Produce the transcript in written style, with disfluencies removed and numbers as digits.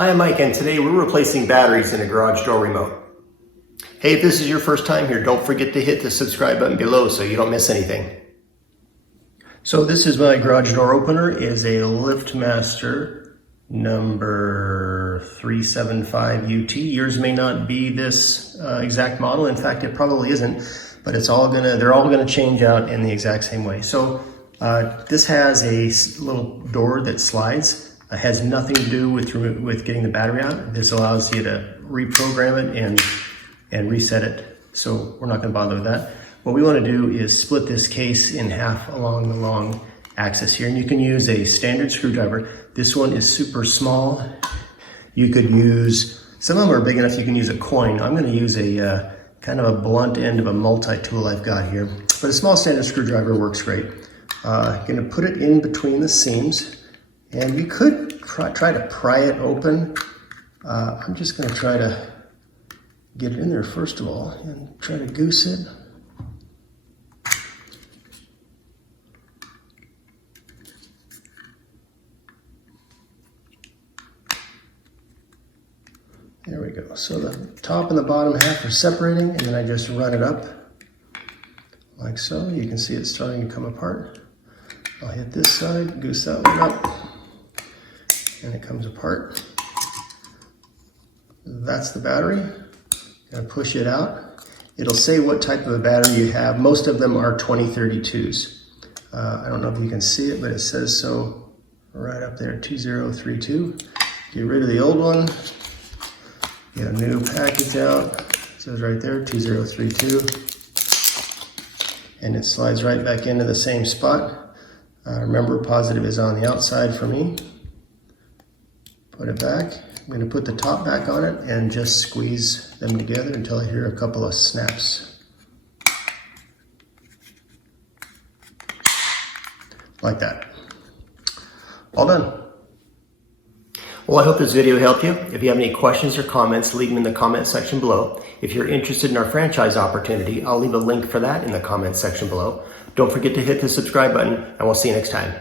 Hi, I'm Mike, and today we're replacing batteries in a garage door remote. Hey, if this is your first time here, don't forget to hit the subscribe button below so you don't miss anything. So this is my garage door opener. It is a LiftMaster number 375 UT. Yours may not be this exact model. In fact, it probably isn't, but they're all gonna change out in the exact same way. So this has a little door that slides. It has nothing to do with getting the battery out. This allows you to reprogram it and reset it. So we're not gonna bother with that. What we wanna do is split this case in half along the long axis here. And you can use a standard screwdriver. This one is super small. You could use, some of them are big enough you can use a coin. I'm gonna use a kind of a blunt end of a multi-tool I've got here. But a small standard screwdriver works great. Gonna put it in between the seams. And you could try to pry it open. I'm just gonna try to get it in there first of all and try to goose it. There we go. So the top and the bottom half are separating, and then I just run it up like so. You can see it starting to come apart. I'll hit this side, goose that one up, and it comes apart. That's the battery. Gonna push it out. It'll say what type of a battery you have. Most of them are 2032s. I don't know if you can see it, but it says so right up there, 2032. Get rid of the old one. Get a new package out. It says right there, 2032. And it slides right back into the same spot. Remember, positive is on the outside for me. Put it back. I'm going to put the top back on it and just squeeze them together until I hear a couple of snaps. Like that. All done. Well, I hope this video helped you. If you have any questions or comments, leave them in the comment section below. If you're interested in our franchise opportunity, I'll leave a link for that in the comment section below. Don't forget to hit the subscribe button, and we'll see you next time.